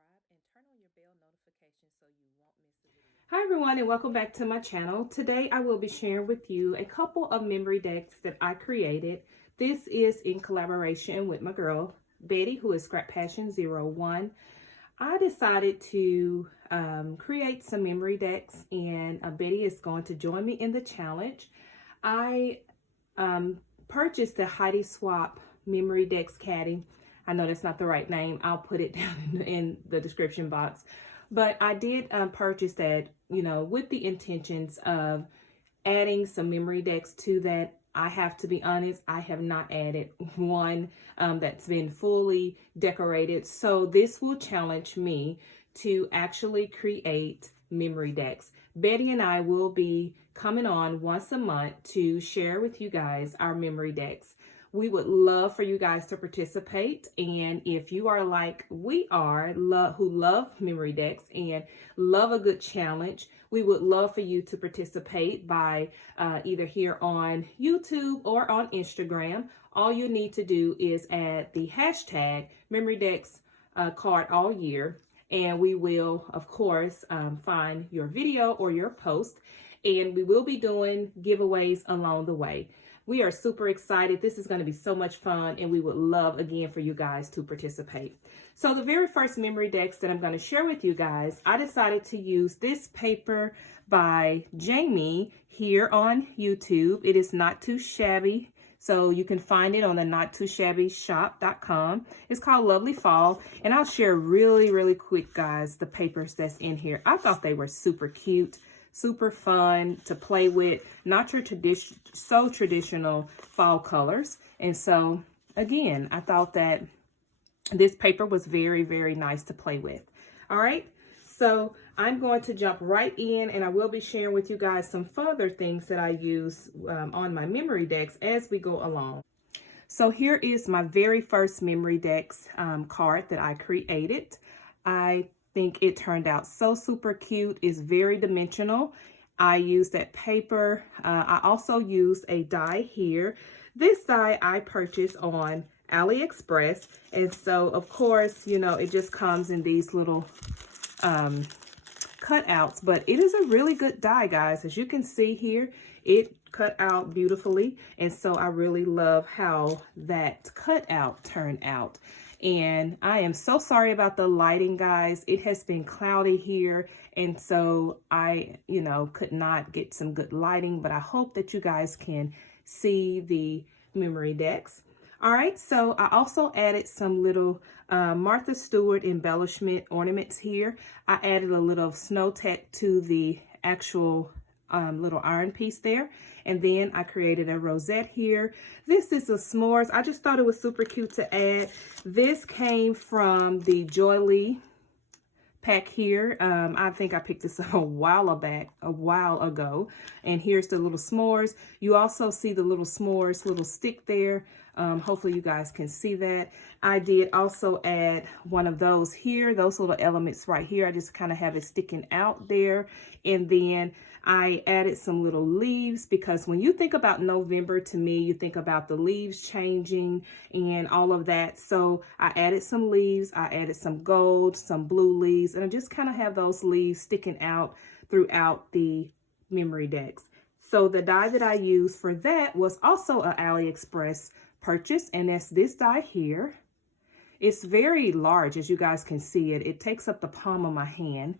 subscribe, and turn on your bell notification so you won't miss a video. Hi everyone, and welcome back to my channel. Today I will be sharing with you a couple of memory decks that I created. This is in collaboration with my girl Betty, who is Scrap Passion 01. I decided to create some memory decks, and Betty is going to join me in the challenge. I purchased the Heidi Swap Memorydex Caddy. I know that's not the right name. I'll put it down in the description box. But I did purchase that, with the intentions of adding some memory decks to that. I have to be honest, I have not added one that's been fully decorated. So this will challenge me to actually create memory decks. Betty and I will be coming on once a month to share with you guys our memory decks. We would love for you guys to participate, and if you are like we are, who love memory decks and love a good challenge, we would love for you to participate by either here on YouTube or on Instagram. All you need to do is add the hashtag Memorydex card all year, and we will, of course, find your video or your post, and we will be doing giveaways along the way. We are super excited. This is going to be so much fun, and we would love, again, for you guys to participate. So the very first memory decks that I'm going to share with you guys, I decided to use this paper by Jamie here on YouTube. It is Not Too Shabby, so you can find it on the nottoshabbyshop.com. It's called Lovely Fall, and I'll share really quick, guys, the papers that's in here. I thought they were super cute, super fun to play with, not your traditional fall colors. And so again, I thought that this paper was very nice to play with. All right, so I'm going to jump right in, and I will be sharing with you guys some further things that I use on my memory decks as we go along. So here is my very first memory decks card that I created. I think it turned out so super cute. It's very dimensional. I used that paper. I also used a die here. This die I purchased on AliExpress, and so of course, it just comes in these little cutouts, but it is a really good die, guys. As you can see here, it cut out beautifully, and so I really love how that cutout turned out. And I am so sorry about the lighting, guys. It has been cloudy here, and so I, could not get some good lighting, but I hope that you guys can see the memory decks. All right, so I also added some little Martha Stewart embellishment ornaments here. I added a little snow tech to the actual little iron piece there. And then I created a rosette here. This is a s'mores. I just thought it was super cute to add. This came from the Joy Lee pack here. I think I picked this up a while ago. And here's the little s'mores. You also see the little s'mores little stick there. Hopefully you guys can see that. I did also add one of those here, those little elements right here. I just kind of have it sticking out there. And then I added some little leaves, because when you think about November, to me, you think about the leaves changing and all of that. So I added some leaves, I added some gold, some blue leaves, and I just kind of have those leaves sticking out throughout the memory decks. So the die that I used for that was also an AliExpress purchase, and that's this die here. It's very large, as you guys can see it. It takes up the palm of my hand,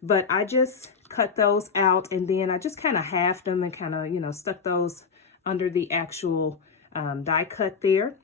but I just cut those out, and then I just kind of halved them and kind of, stuck those under the actual die cut there.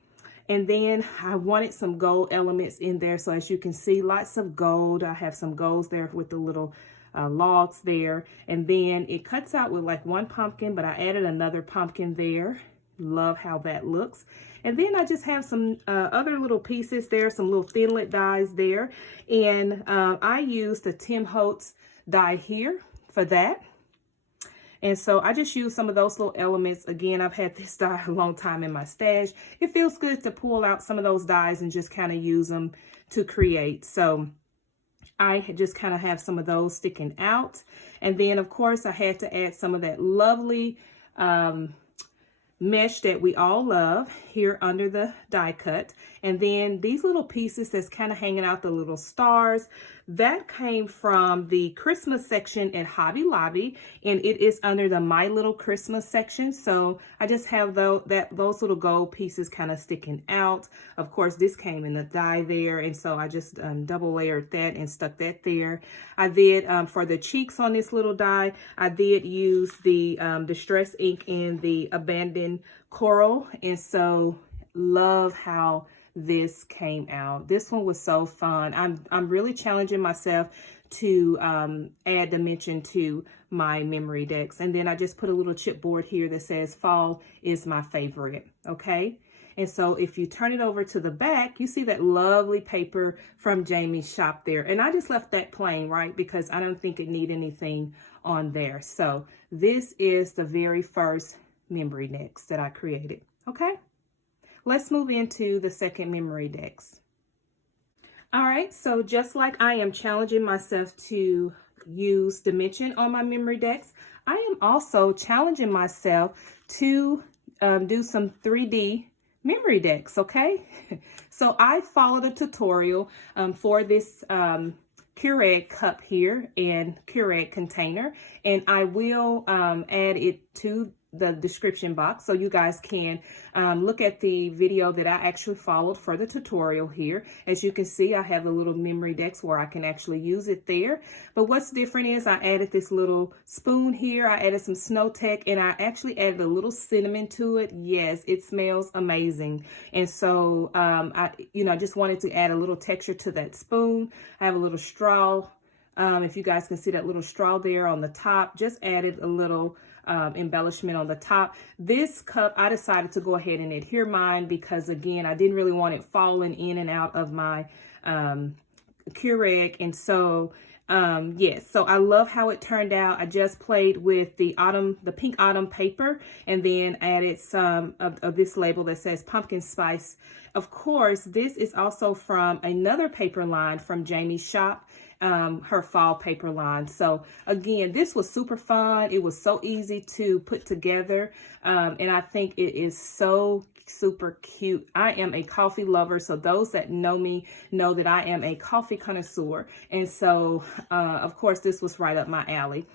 And then I wanted some gold elements in there. So as you can see, lots of gold. I have some golds there with the little logs there. And then it cuts out with like one pumpkin, but I added another pumpkin there. Love how that looks. And then I just have some other little pieces there, some little thinlit dies there. And I used the Tim Holtz die here for that. And so I just used some of those little elements. Again, I've had this die a long time in my stash. It feels good to pull out some of those dies and just kind of use them to create. So I just kind of have some of those sticking out. And then, of course, I had to add some of that lovely mesh that we all love here under the die cut. And then these little pieces that's kind of hanging out, the little stars, that came from the Christmas section at Hobby Lobby, and it is under the My Little Christmas section. So I just have those little gold pieces kind of sticking out. Of course, this came in the die there, and so I just double layered that and stuck that there. I did, for the cheeks on this little die, I did use the Distress ink in the Abandoned Coral, and so love how this came out. This one was so fun. I'm really challenging myself to add dimension to my Memorydex. And then I just put a little chipboard here that says fall is my favorite. Okay. And so if you turn it over to the back, you see that lovely paper from Jamie's shop there. And I just left that plain, right? Because I don't think it need anything on there. So this is the very first Memorydex that I created. Okay. Let's move into the second Memorydex. All right, so just like I am challenging myself to use dimension on my Memorydex, I am also challenging myself to do some 3D Memorydex, okay? So I followed a tutorial for this Keurig cup here and Keurig container, and I will add it to the description box so you guys can look at the video that I actually followed for the tutorial here. As you can see, I have a little Memorydex where I can actually use it there. But what's different is I added this little spoon here. I added some Snow Tech, and I actually added a little cinnamon to it. Yes, it smells amazing. And so I just wanted to add a little texture to that spoon. I have a little straw. If you guys can see that little straw there on the top, just added a little embellishment on the top. This cup, I decided to go ahead and adhere mine because, again, I didn't really want it falling in and out of my Keurig. And so, yes, so I love how it turned out. I just played with the pink autumn paper, and then added some of this label that says pumpkin spice. Of course, this is also from another paper line from Jamie's shop, her fall paper line. So again, this was super fun. It was so easy to put together. And I think it is so super cute. I am a coffee lover. So those that know me know that I am a coffee connoisseur. And so, of course, this was right up my alley.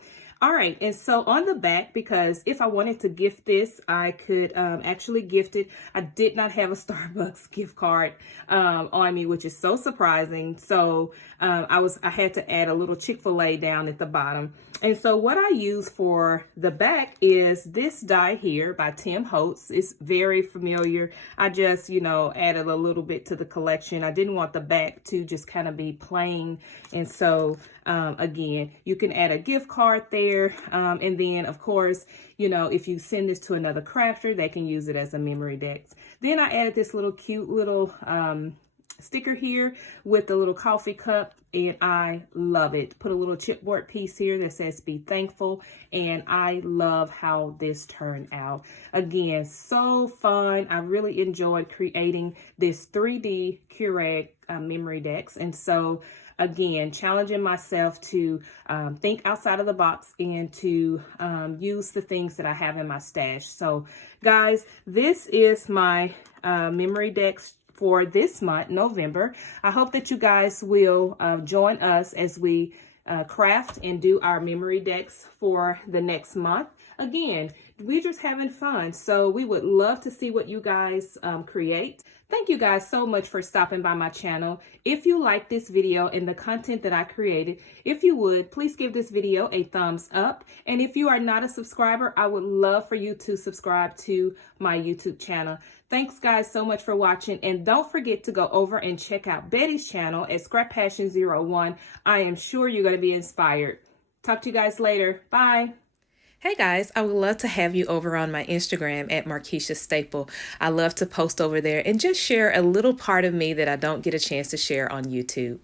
All right, and so on the back, because if I wanted to gift this, I could actually gift it. I did not have a Starbucks gift card on me, which is so surprising. So I had to add a little Chick-fil-A down at the bottom. And so what I use for the back is this die here by Tim Holtz. It's very familiar. I just, added a little bit to the collection. I didn't want the back to just kind of be plain. And so, again, you can add a gift card there. And then, of course, if you send this to another crafter, they can use it as a Memorydex. Then I added this little cute little sticker here with the little coffee cup, and I love it. Put a little chipboard piece here that says be thankful, and I love how this turned out. Again, so fun. I really enjoyed creating this 3D Keurig Memorydex, and so again, challenging myself to think outside of the box and to use the things that I have in my stash. So guys, this is my Memorydex for this month, November. I hope that you guys will join us as we craft and do our Memorydex for the next month. Again, we're just having fun, so we would love to see what you guys create. Thank you guys so much for stopping by my channel. If you like this video and the content that I created, if you would, please give this video a thumbs up. And if you are not a subscriber, I would love for you to subscribe to my YouTube channel. Thanks guys so much for watching. And don't forget to go over and check out Betty's channel at Scrap Passion 01. I am sure you're going to be inspired. Talk to you guys later. Bye. Hey guys, I would love to have you over on my Instagram at Markeisha Staple. I love to post over there and just share a little part of me that I don't get a chance to share on YouTube.